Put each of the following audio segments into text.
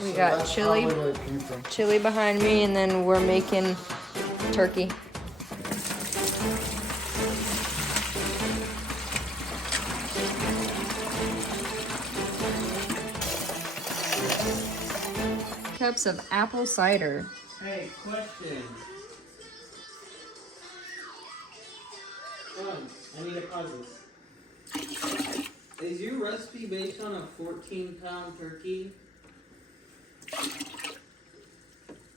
We got chili behind me, and then we're making turkey. Cups of apple cider. Hey, question. I need to pause this. Is your recipe based on a 14-pound turkey?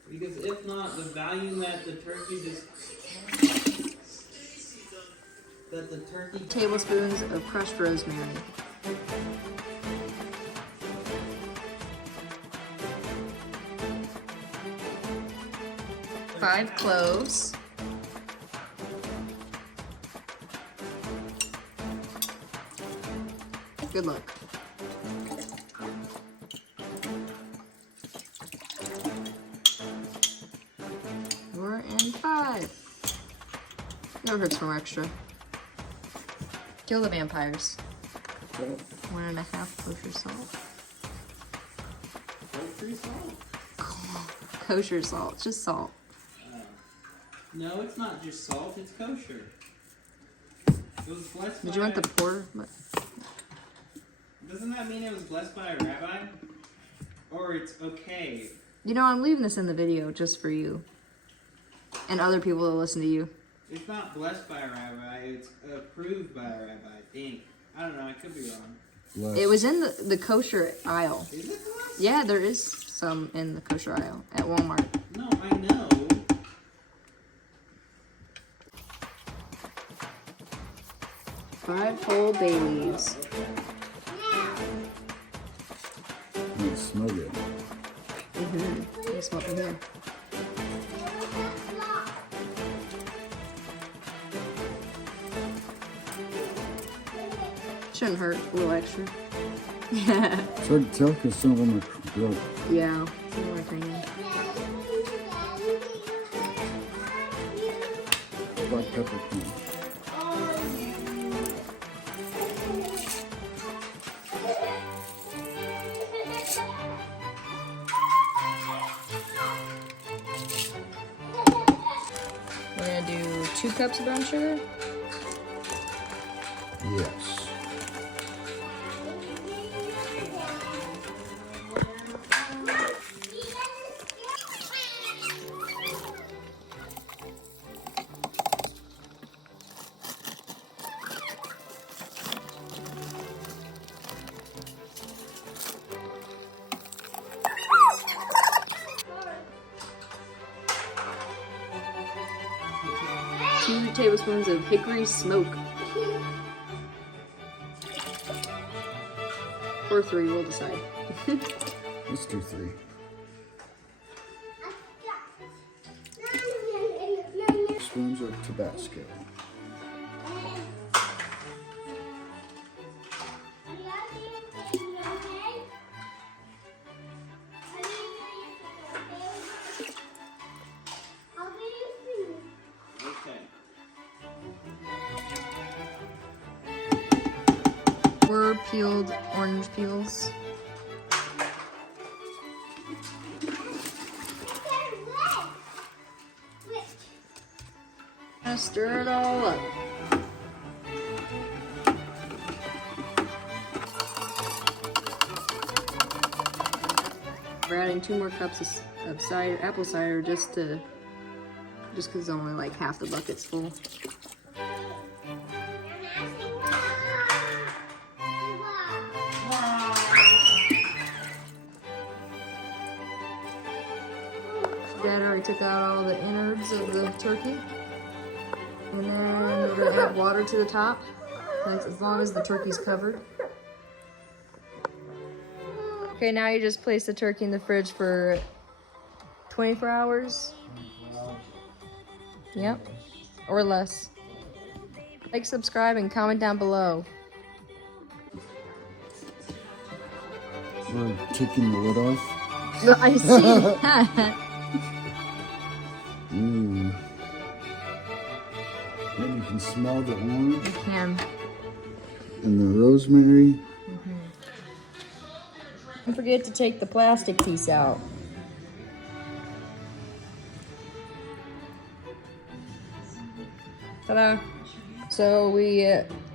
Because if not, the volume that the turkey Tablespoons of crushed rosemary. 5 cloves. Good luck. Four and 5. Never hurts for more extra. Kill the vampires. 1.5 kosher salt. Kosher salt? Kosher salt, just salt. No, it's not just salt, it's kosher. It was blessed. Did you want the pour? Doesn't that mean it was blessed by a rabbi? Or it's okay? You know, I'm leaving this in the video just for you. And other people that listen to you. It's not blessed by a rabbi, it's approved by a rabbi, I think. I don't know, I could be wrong. Bless. It was in the kosher aisle. Is it blessed? Yeah, there is some in the kosher aisle at Walmart. No, I know. Five whole bay leaves. You smell it. Mm-hmm. You smell from here. Shouldn't hurt. A little extra. Yeah. It's hard to tell because some of them are broke. Yeah. Some more tiny. Black pepper can. We're gonna do 2 cups of brown sugar. Yes. Two tablespoons of hickory smoke. Or 3, we'll decide. Let's do 3. Spoons of Tabasco. Okay. 4 peeled orange peels. Gonna stir it all up. We're adding 2 more cups of cider, apple cider, just because only like half the bucket's full. Dad already took out all the innards of the turkey. And then we're going to add water to the top, as long as the turkey's covered. Okay, now you just place the turkey in the fridge for 24 hours. Yep, or less. Like, subscribe, and comment down below. We're taking the lid off. I see that. Mmm. And you can smell the orange. You can. And the rosemary. Don't forget to take the plastic piece out. Ta-da! So we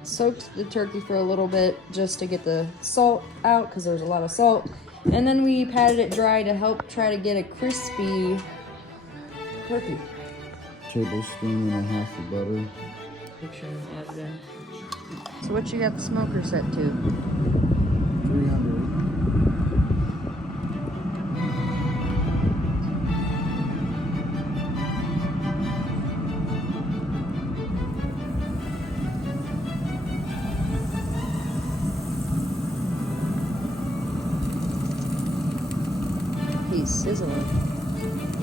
soaked the turkey for a little bit just to get the salt out because there's a lot of salt. And then we patted it dry to help try to get a crispy turkey. Tablespoon and a half of butter. Picture added in. So what you got the smoker set to? 300. He's sizzling.